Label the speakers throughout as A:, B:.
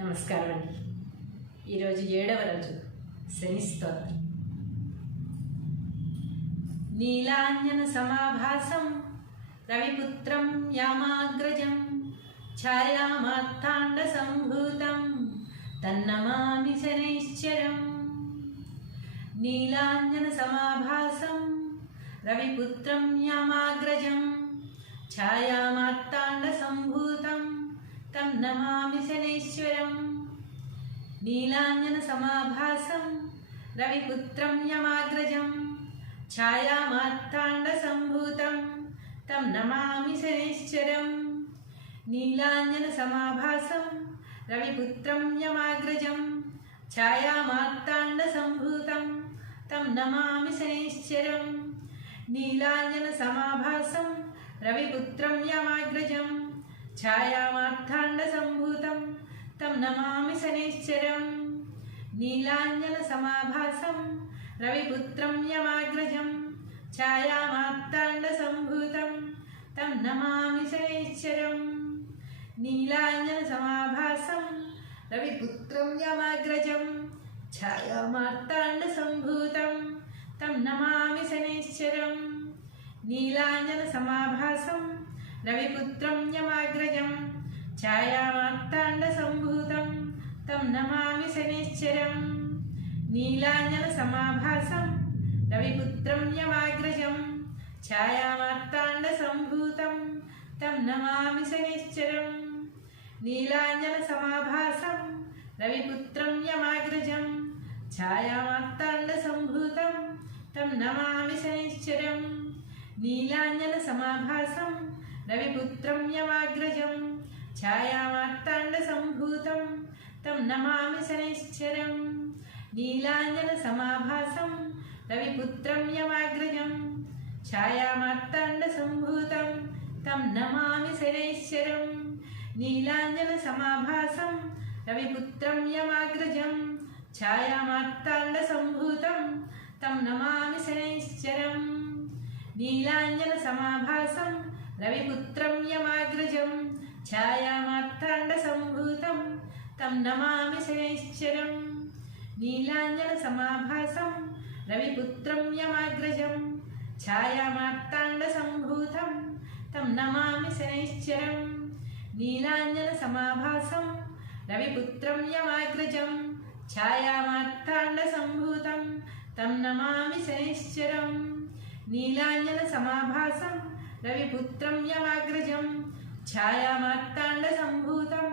A: నమస్కారం అండి. ఈరోజు ఏడవ రోజు. శని స్తోత్రం నీలాంజన సమాభాసం రవిపుత్రం యామాగ్రజం ఛాయామాత్తాండ సంభూతం తన్నమామి శనైశ్చరం. నీలాంజన సమాభాసం రవిపుత్రం యామాగ్రజం ఛాయామాత్తాండ సంభూతం తం నమామి శనైశ్వరం నీలాంజన సమాభాసం రవిపుత్రం యమాగ్రజం ఛాయామార్తాండ సంభూతం తం నమామి శనైశ్వరం నీలాంజన సమాభాసం రవిపుత్రం యమాగ్రజం ఛాయామార్తాండ సంభూతం తం నమామి శనైశ్వరం నీలాంజన సమాభాసం రవిపుత్రం యమాగ్రజం ఛాయామార్థాండ సంభూతం తం నమామి శనైశ్చరం నీలాంజన సమాభాసం రవిపుత్రం యమాగ్రజం ఛాయామార్తాండ సంభూతం తం నమామి శనైశ్చరం నీలాంజన సమాభాసం రవిపుత్రం యమాగ్రజం ఛాయామార్తాండ సంభూతం తం నమామి శనైశ్చరం నీలాంజన సమాభాసం రవిపుత్రం యమాగ్రజం ఛాయామార్తాండ సంభూతం తం నమామి శనిశ్చరం నీలాంజన సమాభాసం రవిపుత్రం యమాగ్రజం ఛాయామార్తాండ సంభూతం తం నమామి శనిశ్చరం నీలాంజన సమాభాసం రవిపుత్రం యమాగ్రజం ఛాయామార్తాండ సంభూతం తం నమామి శనిశ్చరం నీలాంజన సమాభాసం రవిపుత్రం యమాగ్రజం ఛాయామార్తాండ సంభూతం తం నమామి శనైశ్చరం నీలాంజన సమాభాసం రవిపుత్రం యమాగ్రజం ఛాయామార్తాండ సంభూతం తం నమామి శనైశ్వరం నీలాంజన సమాభాసం రవిపుత్రం యమాగ్రజం ఛాయామార్తాండ సంభూతం తం నమామి శనైశ్చరం నీలాంజన సమాభాసం రవిపుత్రం యమాగ్రజం ఛాయామార్తాండ సంభూతం తం నమామి శనైశ్చరం. నీలాంజన సమాభాసం రవిపుత్రం యమాగ్రజం ఛాయామార్తాండ సంభూతం తం నమామి శనైశ్చరం. నీలాంజన సమాభాసం రవిపుత్రం యమాగ్రజం ఛాయామార్తాండ సంభూతం తం నమామి శనైశ్చరం. నీలాంజన సమాభాసం రవిపుత్రం యమాగ్రజం ఛాయామార్తాండ సంభూతం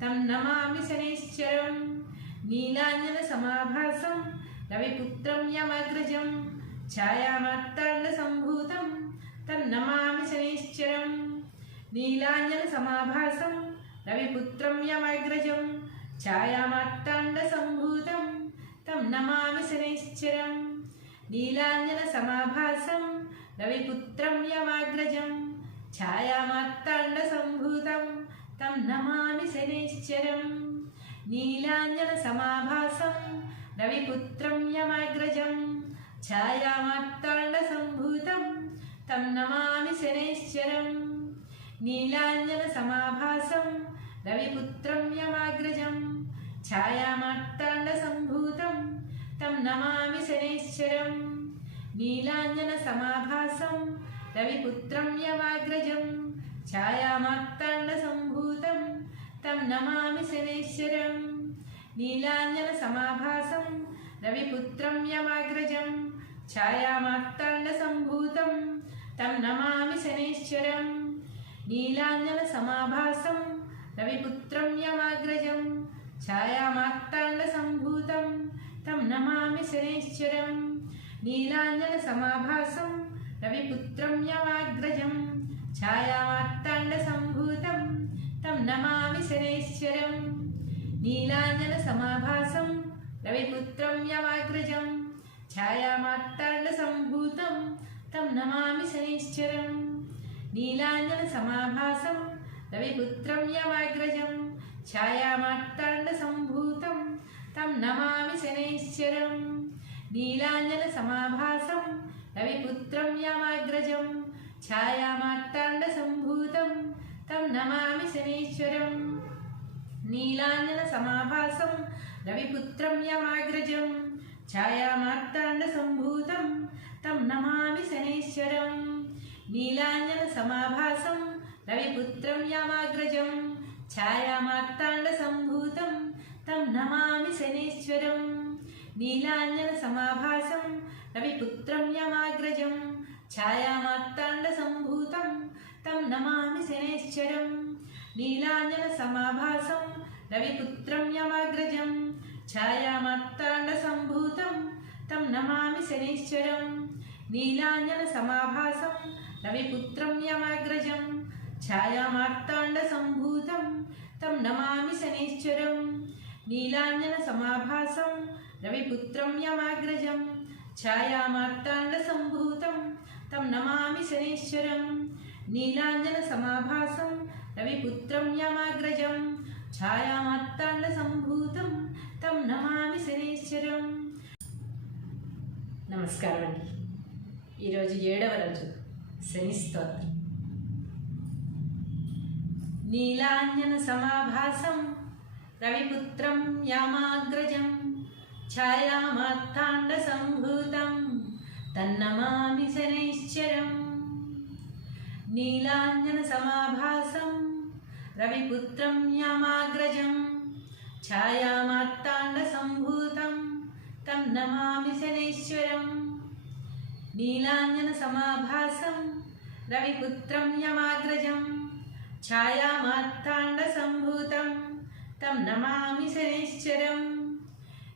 A: తం నమామి శనైశ్చరం నీలాంజన సమాభాసం రవిపుత్రం యమగ్రజం ఛాయామార్తాండ సంభూతం తం నమామి శనైశ్చరం నీలాంజన సమాభాసం రవిపుత్రం యమగ్రజం ఛాయామార్తాండ సంభూతం తం నమామి శనైశ్చరం నీలాంజన సమాభాసం రవిపుత్రం యమాగ్రజం ఛాయామార్తాండ సంభూతం తం నమామి శనైశ్చరం నీలాంజన సమాభాసం రవిపుత్రం యమాగ్రజం ఛాయామార్తాండ సంభూతం తం నమామి శనైశ్చరం నీలాంజన సమాభాసం రవిపుత్రం యమాగ్రజం ఛాయామార్తాండ సంభూతం తం నమామి శనైశ్చరం నీలాంజన సమాభాసం రవిపుత్రం యవాగ్రజం ఛాయామాక్తాండ సంభూతం తం నమామి శనేశ్వరం. నీలాంజన సమాభాసం రవిపుత్రం యవాగ్రజం ఛాయామాక్తాండ సంభూతం తం నమామి శనేశ్వరం. నీలాంజన సమాభాసం రవిపుత్రం యవాగ్రజం ఛాయామాక్తాండ సంభూతం తం నమామి శనేశ్వరం. నీలాంజన సమాభాసం రవిపుత్రం యమాగ్రజం ఛాయామార్తాండ సంభూతం తం నమామి శనేశ్వరం. నీలాంజన సమాభాసం రవిపుత్రం యమాగ్రజం ఛాయామార్తాండ సంభూతం తం నమామి శనేశ్వరం. నీలాంజన సమాభాసం రవిపుత్రం యమాగ్రజం ఛాయామార్తాండ సంభూతం తం నమామి శనేశ్వరం. నీలాంజన సమాభాసం రవిపుత్రం యామాగ్రజం ఛాయామార్తాండ సంభూతం తం నమామి శనీశ్వరం. నీలాంజన సమాభాసం రవిపుత్రం యమాగ్రజం ఛాయామార్తాండసంభూతం తం నమామి శనీశ్వరం. నీలాంజన సమాభాసం రవిపుత్రం యమాగ్రజం ఛాయామార్తాండసంభూతం తం నమామి శనీశ్వరం. నీలాంజన నీలాంజనసమాభాసం రవిపుత్రం యమాగ్రజం ఛాయామార్తాండసంభూతం తం నమామి శనైశ్వరం. నీలాంజనసమాభాసం రవిపుత్రం యమాగ్రజం ఛాయామార్తాండసంభూతం తం నమామి శనైశ్వరం. నీలాంజనసమాభాసం రవిపుత్రం యమాగ్రజం ఛాయామార్తాండసంభూతం తం నమామి శనేశ్వరం. నీలాంజన సమాభాసం రవిపుత్రం యమాగ్రజం ఛాయామార్తాండసంభూతం తం నమామి శనీశ్వరం నీలాంజన సమాభాసం రవిపుత్రం యమాగ్రజం ఛాయామార్తాండసంభూతం తం నమామి శనీశ్వరం. నమస్కారం అండి ఈరోజు ఏడవ రోజు శని స్తోత్రం. నీలాంజన సమాభాసం రవిపుత్రం యామాగ్రజం ఛాయామాత్తాండ సంభూతం తన్నమామి శనైశ్చరం నీలాంజన సమాభాసం రవిపుత్రం యామాగ్రజం ఛాయామాత్తాండ సంభూతం తం నమామి శనైశ్వరం నీలాంజన సమాభాసం రవిపుత్రం యమాగ్రజం ఛాయామాత్తాండ సంభూతం తం నమామి శనైశ్వరం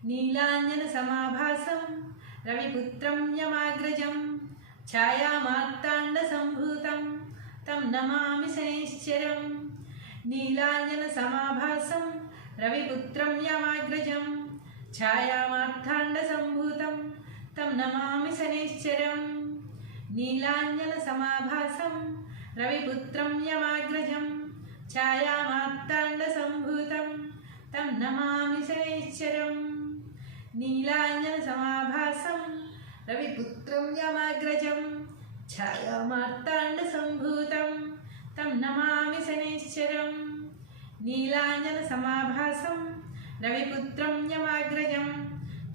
A: నీలాంజన సమాభాసం రవిపుత్రం యమాగ్రజం ఛాయామాత్తాండ సంభూతం తం నమామి శనైశ్వరం నీలాంజన సమాభాసం రవిపుత్రం యమాగ్రజం ఛాయామార్థాండ సంభూతం తం నమామి శనైశ్చరం. నీలాంజన సమాభాసం రవిపుత్రం యమాగ్రజం ఛాయామార్తాండ సంభూతం తం నమామి శనైశ్చరం. నీలాంజనసమాభాసం రవిపుత్రం యమాగ్రజం ఛాయామార్తాండసంభూతం తం నమామి శనైశ్చరం నీలాంజనసమాభాసం రవిపుత్రం యమాగ్రజం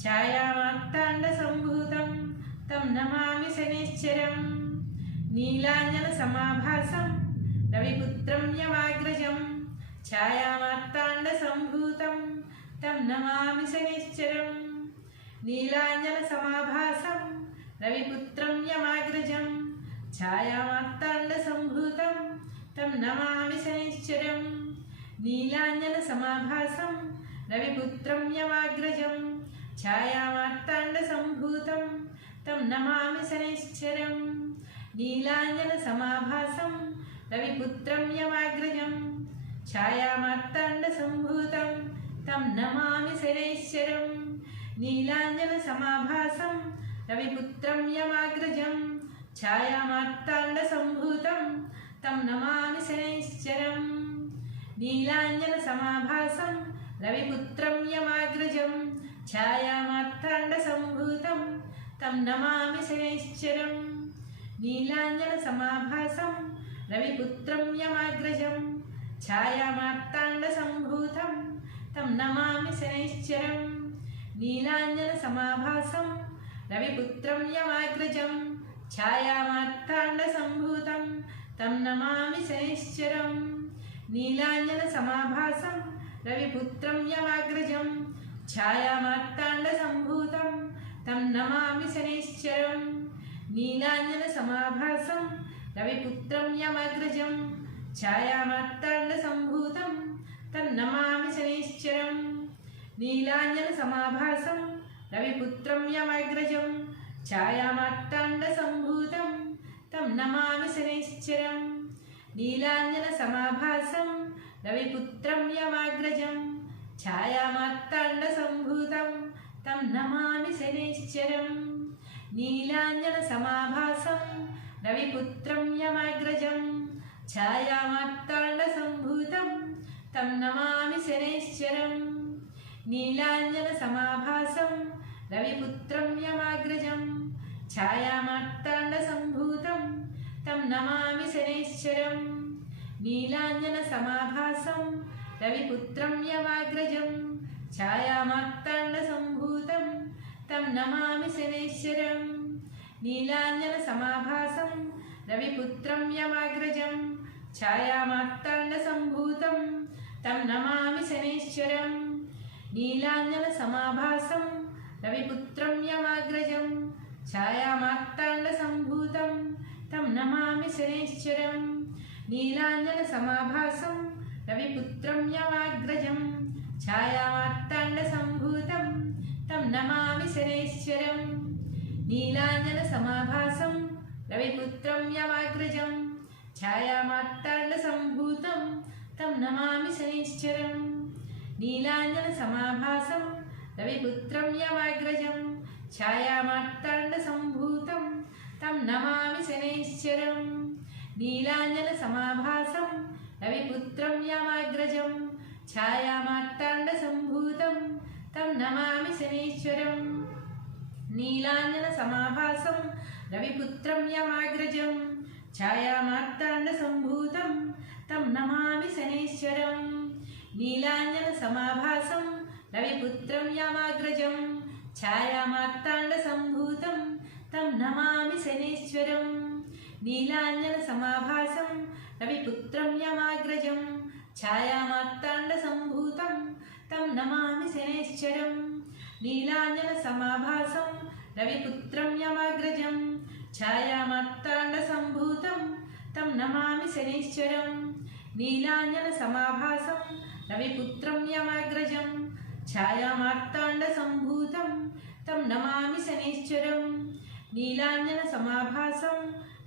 A: ఛాయామార్తాండసంభూతం తం నమామి శనిశ్చరం నీలాంజనసమాభాసం రవిపుత్రం యమాగ్రజం ఛాయామార్తాండసంభూతం తం నమామి శనిశ్చరం నీలాంజన సమాభాసం రవిపుత్రం యమాగ్రజం ఛాయామార్తాండ సంభూతం తం నమామి శనిశ్చరం. నీలాంజన సమాభాసం రవిపుత్రం యమాగ్రజం ఛాయామార్తాండ సంభూతం తం నమామి శనైశ్చరం. నీలాంజన సమాభాసం రవిపుత్రం యమాగ్రజం ఛాయామార్తాండ సంభూతం తం నమామి శనైశ్చరం. నీలాంజన సమాభాసం రవిపుత్రం యమాగ్రజం ఛాయామార్తాండ సంభూతం తం నమామి శనైశ్చరం. నీలాంజన సమాభాసం రవిపుత్రం యమాగ్రజం ఛాయామార్తాండ సంభూతం తం నమామి శనైశ్చరం. నీలాంజన సమాభాసం రవిపుత్రం యమాగ్రజం ఛాయామార్తాండ సంభూతం తం నమామి శనైశ్చరం. నీలాంజన సమాభాసం రవిపుత్రం యమాగ్రజం ఛాయామార్తాండ సంభూతం తం నమామి శనిశ్చరం నీలాంజన సమాభాసం రవిపుత్రం యమాగ్రజం ఛాయామార్తాండ సంభూతం తం నమామి శనిశ్చరం నీలాంజన సమాభాసం రవిపుత్రం యమగ్రజం ఛాయామార్తాండ సంభూతం తన్నమామి శనిశ్చరం నీలాంజన సమాభాసం రవిపుత్రం యమగ్రజం ఛాయామార్తాండ సంభూతం తం నమామి శనైశ్చరం నీలాంజన సమాభాసం రవిపుత్రం యమాగ్రజం ఛాయామార్తాండ సంభూతం తం నమామి శనైశ్చరం నీలాంజన సమాభాసం రవిపుత్రం యమాగ్రజం ఛాయామార్తాండ సంభూతం తం నమామి శనైశ్చరం నీలాంజన సమాభాసం రవిపుత్రం యమాగ్రజం ఛాయామార్తాండ సంభూతం తం నమామి శనైశ్చరం నీలాంజన సమాభాసం రవిపుత్రం యమాగ్రజం ఛాయామార్తాండసంభూతం తం నమామి శనేశ్వరం. నీలాంజనసమాభాసం రవిపుత్రం యమాగ్రజం ఛాయామార్తాండసంభూతం తం నమామి శనేశ్వరం. నీలాంజన సమాభాసం రవిపుత్రం యమాగ్రజం ఛాయామాక్తాండ సంభూతం తం నమామి శనేశ్వరం. నీలాంజన సమాభాసం రవిపుత్రం యమాగ్రజం ఛాయామాక్తాండ సంభూతం తం నమామి శనేశ్వరం. నీలాంజన సమాభాసం రవిపుత్రం యమాగ్రజం ఛాయామాక్తాండ సంభూతం తం నమామి శనేశ్వరం. నీలాంజన సమాభాసం రవిపుత్రం యమాగ్రజం ఛాయామార్తాండసంభూతం తం నమామి శనైశ్చరం నీలాంజన సమాభాసం రవిపుత్రం యమాగ్రజం ఛాయామార్తాండసంభూతం తం నమామి శనైశ్వరం. నీలాంజన సమాభాసం రవిపుత్రం యమాగ్రజం ఛాయామార్తాండసంభూతం తం నమామి శనైశ్వరం. నీలాంజన సమాభాసం రవిపుత్రం యామాగ్రజం యమాగ్రజం ఛాయామార్తాండసంభూతం తం నమామి శనేశ్వరం. నీలాంజనసమాభాసం రవిపుత్రం యమాగ్రజం ఛాయామార్తాండసంభూతం తం నమామి శనేశ్వరం. నీలాంజనసమాభాసం రవిపుత్రం యమాగ్రజం ఛాయామార్తాండసంభూతం తం నమామి శనేశ్వరం. నీలాంజనసమాభాసం రవిపుత్రం యమాగ్రజం ఛాయామార్తాండసంభూతం తం నమామి శనేశ్వరం నీలాంజనసమాభాసం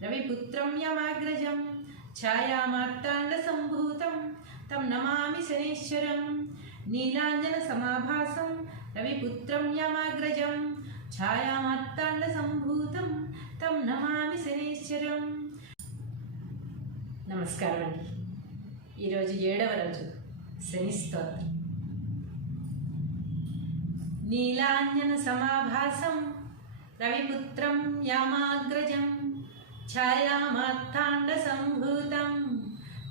A: రవిపుత్రం యమాగ్రజం ఛాయామార్తాండసంభూతం తం నమామి శనేశ్వరం నీలాంజనసమాభాసం రవిపుత్రం యమాగ్రజం ఛాయామార్తాండసంభూతం తం నమామి శనేశ్వరం. నమస్కారం అండి ఈరోజు ఏడవ రోజు. శనిస్తోత్రం నీలాంజన సమాభాసం రవిపుత్రం యామాగ్రజం ఛాయామాత్తాండ సంభూతం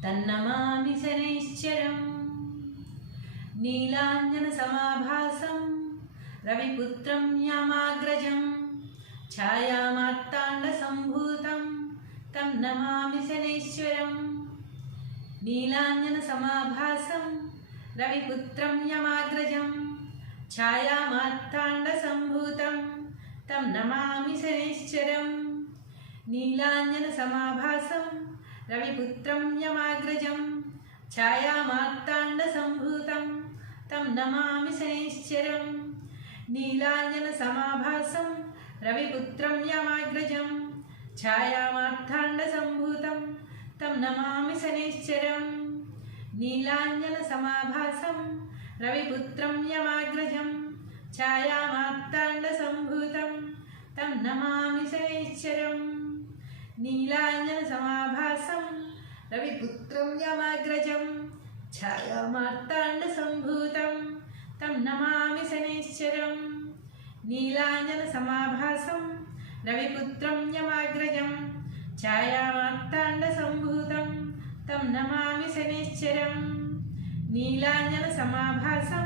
A: తన్నమామి శనైశ్చరం నీలాంజన సమాభాసం రవిపుత్రం యామాగ్రజం ఛాయామాత్తాండ సంభూతం తం నమామి శనైశ్వరం. నీలాంజన సమాభాసం రవిపుత్రం యమాగ్రజం ఛాయామాత్తాండ సంభూతం తం నమామి శనిశ్చరం. నీలాంజన సమాభాసం రవిపుత్రం యమాగ్రజం ఛాయామాత్తాండ సంభూతం తం నమామి శనిశ్చరం. నీలాంజన సమాభాసం రవిపుత్రం యమాగ్రజం ఛాయామాత్తాండ సంభూతం తం నమామి శనేశ్వరం నీలాంజన సమాభాసం రవిపుత్రం యమాగ్రజం ఛాయామార్తాండ సంభూతం తం నమామి శనేశ్వరం నీలాంజన సమాభాసం రవిపుత్రం యమాగ్రజం ఛాయామార్తాండ సంభూతం తం నమామి శనేశ్వరం నీలాంజన సమాభాసం రవిపుత్రం యమాగ్రజం ఛాయామార్తాండ సంభూతం తం నమామి శనిశ్చరం. నీలాంజన సమాభాసం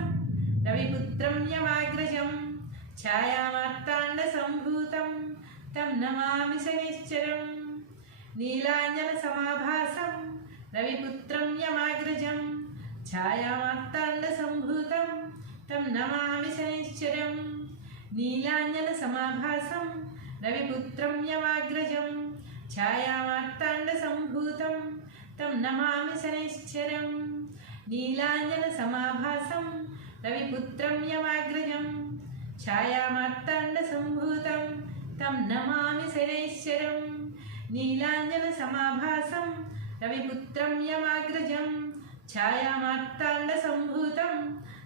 A: రవిపుత్రం యమాగ్రజం ఛాయామార్తాండ సంభూతం తం నమామి శనిశ్చరం. నీలాంజన సమాభాసం రవిపుత్రం యమాగ్రజం ఛాయామార్తాండ సంభూతం తం నమామి శనిశ్చరం. నీలాంజన సమాభాసం రవిపుత్రం యమాగ్రజం ఛాయామార్తాండ సంభూతం తం నమామి శనైశ్చరం నీలాంజన సమాభాసం రవిపుత్రం యమాగ్రజం ఛాయామార్తాండ సంభూతం తం నమామి శనేశ్వరం నీలాంజన సమాభాసం రవిపుత్రం యమాగ్రజం ఛాయామార్తాండ సంభూతం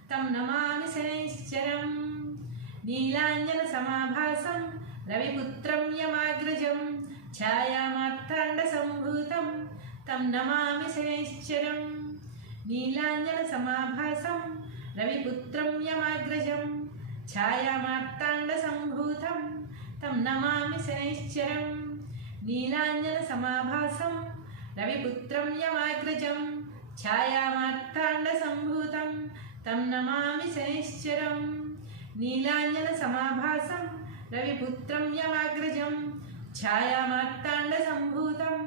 A: తం నమామి శనేశ్వరం నీలాంజన సమాభాసం రవిపుత్రం యమా ఛాయామాత్తాండసంభూతం తం నమామి శనైశ్చరం నీలాంజన సమాభాసం రవిపుత్రం యమాగ్రజం ఛాయామాత్తాండసంభూతం తం నమామి శనైశ్చరం నీలాంజన సమాభాసం రవిపుత్రం యమాగ్రజం ఛాయామార్తాండసంభూతం తం నమామి శనైశ్చరం నీలాంజన సమాభాసం రవిపుత్రం యమాగ్రజం ఛాయామార్తాండసంభూతం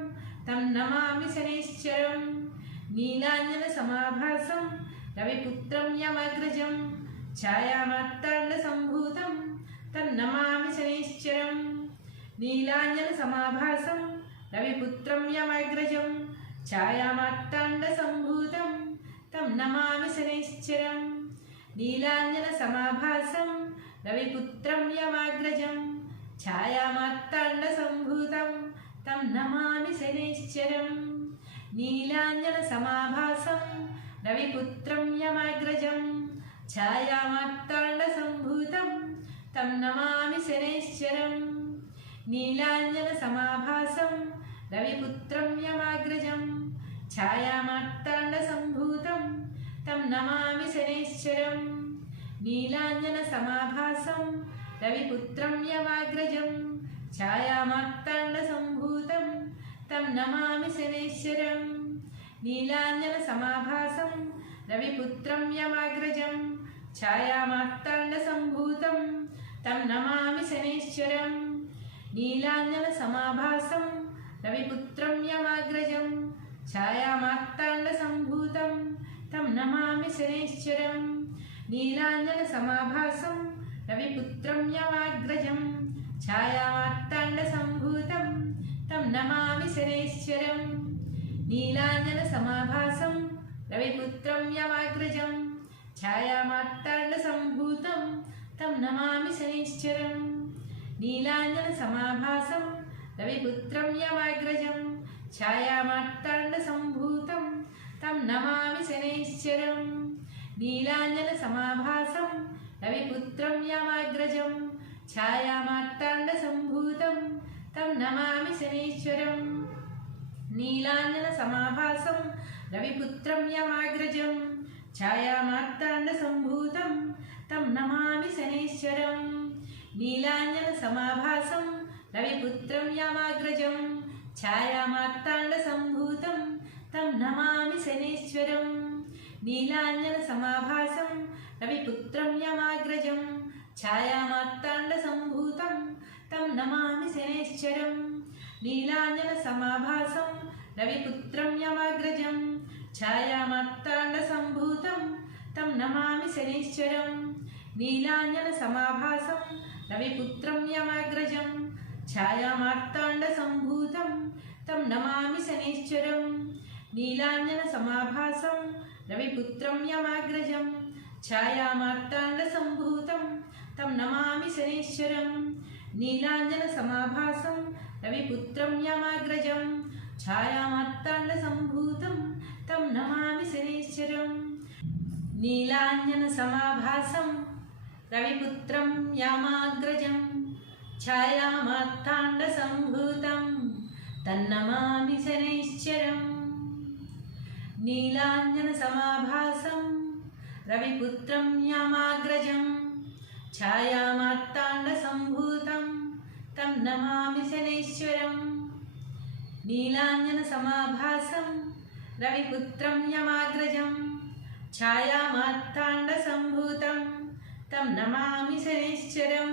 A: తం నమామి శనైశ్చరం నీలాంజన సమాభాసం రవిపుత్రం యమగ్రజం ఛాయామార్తాండసంభూతం తన్నమామి నీలాంజన సమాభాసం రవిపుత్రం యమగ్రజం ఛాయామార్తాండసంభూతం తం నమామి శనైశ్చరం నీలాంజన సమాభాసం రవిపుత్రం యమాగ్రజం. ఛాయామార్తాండసంభూతం తం నమామి శనిశ్చరం నీలాంజనసమాభాసం రవిపుత్రం యమాగ్రజం ఛాయామార్తాండసంభూతం తం నమామి శనైశ్చరం నీలాంజనసమాభాసం రవిపుత్రం యమాగ్రజం ఛాయామార్తాండసంభూతం తం నమామి శనైశ్చరం నీలాంజనసమాభాసం రవిపుత్రం యమాగ్రజం ఛాయామార్తాండసంభూతం తం నమామి శనేశ్వరం నీలాంజన సమాభాసం రవిపుత్రం యమాగ్రజం ఛాయామార్తాండసంభూతం తం నమామి శనేశ్వరం నీలాంజన సమాభాసం రవిపుత్రం యమాగ్రజం ఛాయామార్తాండసంభూతం తం నమామి శనేశ్వరం నీలాంజన సమాభాసం రవిపుత్రం యమాగ్రజం ఛాయామార్తాండసంభూతం తం నమామి శనేశ్వరం నీలాంజన సమాభాసం రవిపుత్రం యమాగ్రజం ఛాయామార్తాండసంభూతం తం నమామి శనేశ్వరం నీలాంజన సమాభాసం రవిపుత్రం యమాగ్రజం ఛాయామార్తాండసంభూతం తం నమామి శనేశ్వరం నీలాంజన సమాభాసం రవిపుత్రం ఛాయామాట్టాండ సంభూతం తం నమామి శనీశ్వరం. నీలాంజన సమాభాసం రవిపుత్రం యమాగ్రజం ఛాయామార్తాండసంభూతం తం నమామి శనీశ్వరం. నీలాంజన సమాభాసం రవిపుత్రం యమాగ్రజం ఛాయామార్తాండసంభూతం తం నమామి శనీశ్వరం. నీలాంజన సమాభాసం రవిపుత్రం యమాగ్రజం ఛాయామార్తాండసంభూతం తం నమామి శనైశ్చరం నీలాంజనసమాభాసం రవిపుత్రం యమాగ్రజం ఛాయామార్తాండసంభూతం తం నమామి శనేశ్వరం నీలాంజన సమాభాసం రవిపుత్రం యమాగ్రజం ఛాయామార్తాండసంభూతం తం నమామి శనైశ్చరం నీలాంజనసమాభాసం రవిపుత్రం యమాగ్రజం ఛాయామార్తాండసంభూతం తం నమామి శనీశ్వరం నీలాంజన సమాభాసం రవిపుత్రం యమాగ్రజం ఛాయామార్తాండసంభూతం తం నమామి శనీశ్వరం నీలాంజన సమాభాసం రవిపుత్రం యామాగ్రజం ఛాయామార్తాండసంభూతం తన్నమామి శనైశ్చరం నీలాంజనసమాభాసం రవిపుత్రం యామాగ్రజం ఛాయామార్తాండసంభూతం తం నమామి శనైశ్వరం. నీలాంజనసమాభాసం రవిపుత్రం యమాగ్రజం ఛాయామార్తాండసంభూతం తం నమామి శనైశ్వరం.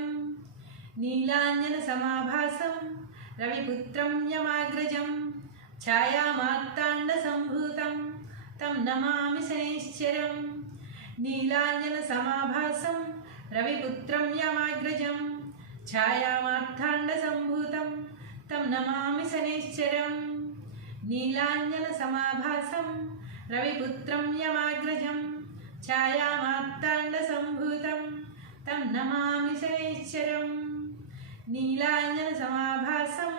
A: నీలాంజన సమాభాసం రవిపుత్రం యమాగ్రజం ఛాయామార్తాండసంభూతం తం నమామి నీలాంజన సమాభాసం రవిపుత్రం యమాగ్రజం ఛాయామార్థాండ సంభూతం తం నమామి శనేశ్వరం నీలాంజన సమాభాసం రవిపుత్రం యమాగ్రజం ఛాయామార్తాండసంభూతం తం నమామి శనేశ్వరం నీలాంజన సమాభాసం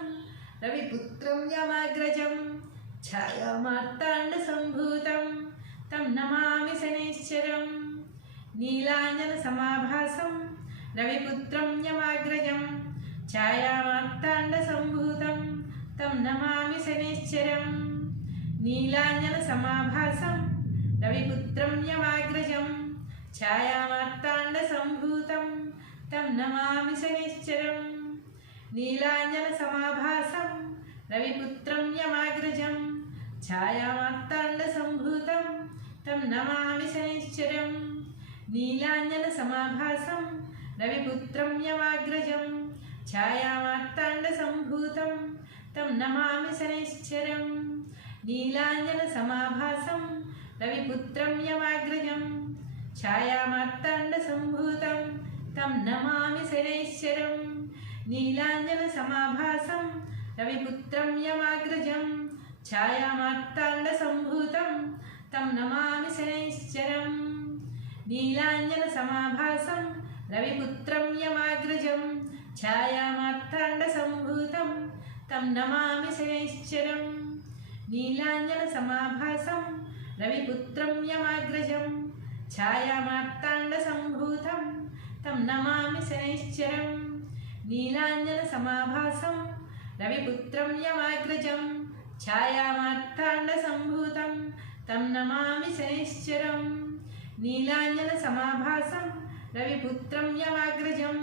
A: రవిపుత్రం యమాగ్రజం ఛాయామార్తాండ సంభూతం. తం నమామి శనైశ్చరం నీలాంజనసమాభాసం రవిపుత్రం యమాగ్రజం ఛాయామార్తాండసంభూతం తం నమామి శనైశ్చరం నీలాంజనసమాభాసం రవిపుత్రం యమాగ్రజం ఛాయామార్తాండసంభూతం తం నమామి శనైశ్చరం నీలాంజనసమాభాసం రవిపుత్రం యమాగ్రజం ఛాయామార్తాండసంభూతం तं नमामि ैश्च नीलाञ्जनसमाभासं रविपुत्रं यमाग्रजं छायामार्ताण्डसम्भूतं तं नमामि शनैश्चरं नीलाञ्जनसमाभासं रविपुत्रं यमाग्रजं छायामार्ताण्डसम्भूतं तं नमामि शनैश्चरं नीलाञ्जनसमाभासं रविपुत्रं यमाग्रजं छायामार्ताण्डसम्भूतं తం నమామి శనైశ్చరం. నీలాంజన సమాభాసం రవిపుత్రం యమాగ్రజం ఛాయామార్తాండసంభూతం తం నమామి శనైశ్చరం. నీలాంజన సమాభాసం రవిపుత్రం యమాగ్రజం ఛాయామార్తాండసంభూతం తం నమామి శనైశ్చరం. నీలాంజన సమాభాసం రవిపుత్రం యమాగ్రజం ఛాయామార్తాండసంభూతం తం నమామి శనిశ్చరం నీలాంజన సమాభాసం రవిపుత్రం యమాగ్రజం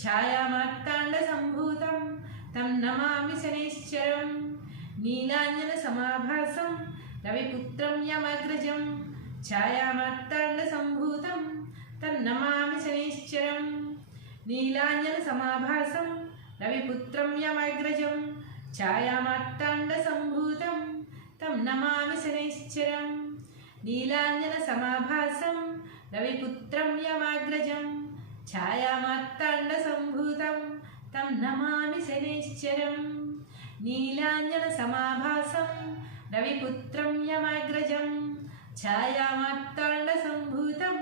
A: ఛాయామార్తాండసంభూతం తం నమామి శనిశ్చరం నీలాంజన సమాభాసం రవిపుత్రం యమగ్రజం యమాగ్రజం ఛాయామార్తాండసంభూతం తన్నమామి నీలాంజన సమాభాసం రవిపుత్రం యమాగ్రజం ఛాయామార్తాండసంభూతం తం నమామి శనైశ్చరం నీలాంజనసమాభాసం రవిపుత్రం యమాగ్రజం ఛాయామార్తాండసంభూతం తం నమామి శనైశ్చరం నీలాంజనసమాభాసం రవిపుత్రం యమాగ్రజం ఛాయామార్తాండసంభూతం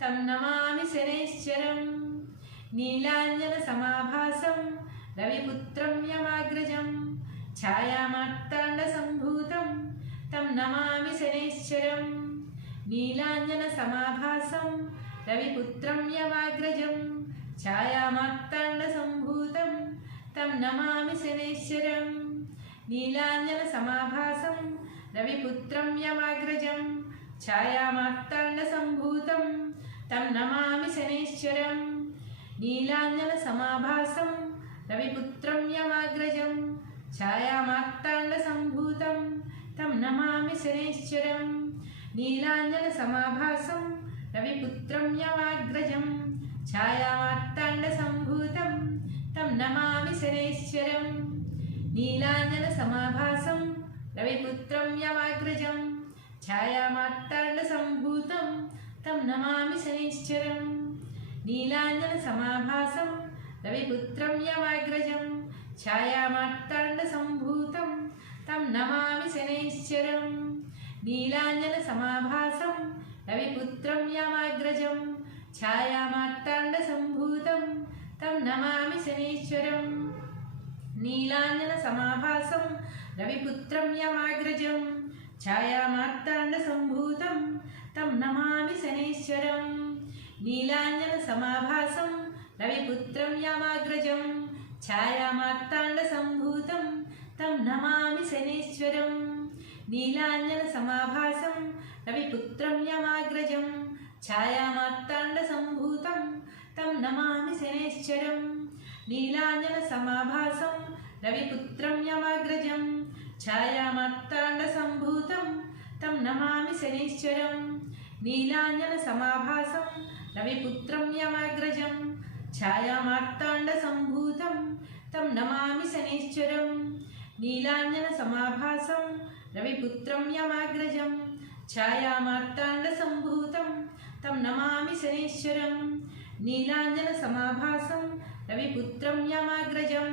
A: తం నమామి శనైశ్చరం నీలాంజనసమాభాసం రవిపుత్రం యమాగ్రజం ఛాయామార్తాండసంభూతం తం నమామి శనైశ్చరం నీలాంజనసమాభాసం రవిపుత్రం యమాగ్రజం ఛాయామార్తాండసంభూతం తం నమామి శనైశ్చరం నీలాంజనసమాభాసం రవిపుత్రం యమాగ్రజం ఛాయామార్తాండసంభూతం తం నమామి శనైశ్చరం నీలాంజనసమాభాసం రవిపుత్రం యవాగ్రజం. ఛాయామార్తాండసంభూతం తం నమామి శనేశ్వరం నీలాంజన సమాభాసం రవిపుత్రం యమాగ్రజం ఛాయామార్తాండసంభూతం తం నమామి శనేశ్వరం నీలాంజన సమాభాసం రవిపుత్రం యమాగ్రజం ఛాయామార్తాండసంభూతం తం నమామి శనేశ్వరం నీలాంజన సమాభాసం రవిపుత్రం యమాగ్రజం ఛాయామార్తాండసంభూతం తం నమామి శనైశ్చరం నీలాంజన సమాభాసం రవిపుత్రం యమాగ్రజం ఛాయామార్తాండసంభూతం తం నమామి శనైశ్వరం నీలాంజన సమాభాసం రవిపుత్రం యమాగ్రజం ఛాయామార్తాండసంభూతం తం నమామి శనైశ్వరం నీలాంజన సమాభాసం రవిపుత్రం యమాగ్రజం. ఛాయామార్తాండసంభూతం తం నమామి శనేశ్వరం. నీలాంజన సమాభాసం రవిపుత్రం యమాగ్రజం ఛాయామార్తాండసంభూతం తం నమామి శనేశ్వరం. నీలాంజన సమాభాసం రవిపుత్రం యమాగ్రజం ఛాయామార్తాండసంభూతం తం నమామి శనేశ్వరం. నీలాంజన సమాభాసం రవిపుత్రం యమాగ్రజం ఛాయామార్తాండసంభూతం తం నమామి శనైశ్వరం నీలాంజన సమాభాసం రవిపుత్రం యమాగ్రజం ఛాయామార్తాండ సంభూతం తం నమామి శనైశ్వరం నీలాంజనసమాభాసం రవిపుత్రం యమాగ్రజం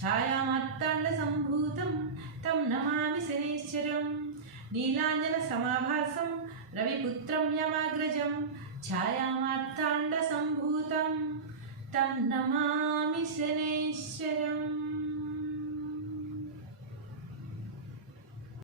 A: ఛాయామార్తాండ సంభూతం తం నమామి శనైశ్వరం నీలాంజనసమాభాసం రవిపుత్రం యమాగ్రజం ఛాయామార్తాండ సంభూతం. तं नमामि शनैश्वरम्